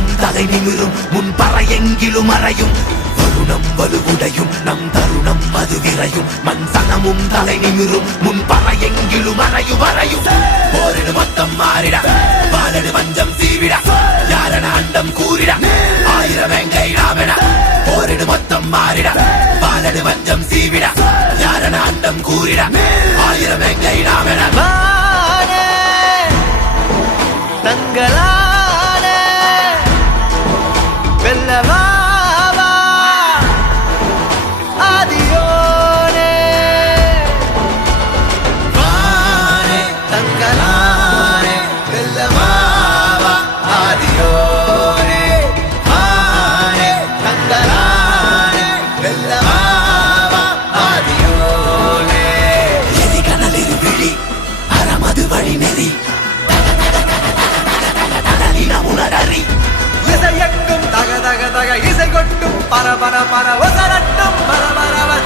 சனமும் தலை நிமிரும் முன்பற எங்கிலும் அறையும் வருணம் வலுவுடையும் நம் தருணம் அது விரையும் மண் சனமும் தலை நிமிரும் முன்பற எங்கிலும் அறையும் அறையும் போரிடு மொத்தம் மாறிட பாலடு வஞ்சம் சீவிட யாரன அண்டம் கூறிட ஆயிரம் வெங்கை நாமென போரிடு மொத்தம் மாறிட பாலடு வஞ்சம் சீவிட யாரன அண்டம் கூறிட ஆயிரம் வெங்கை நாமென தங்களான வெல்லவாவா ஆதியோனே வானே தங்களானே வெல்லவாவா ஆதியோனே வானே தங்களானே வெல்லவாவா ஆதியோனே எதி கனலிரு விழி அறமது வழி நெறி இசையட்டும் தக தக தக இசை கொட்டும் பர பர பர ஒசரட்டும் பர பரவர்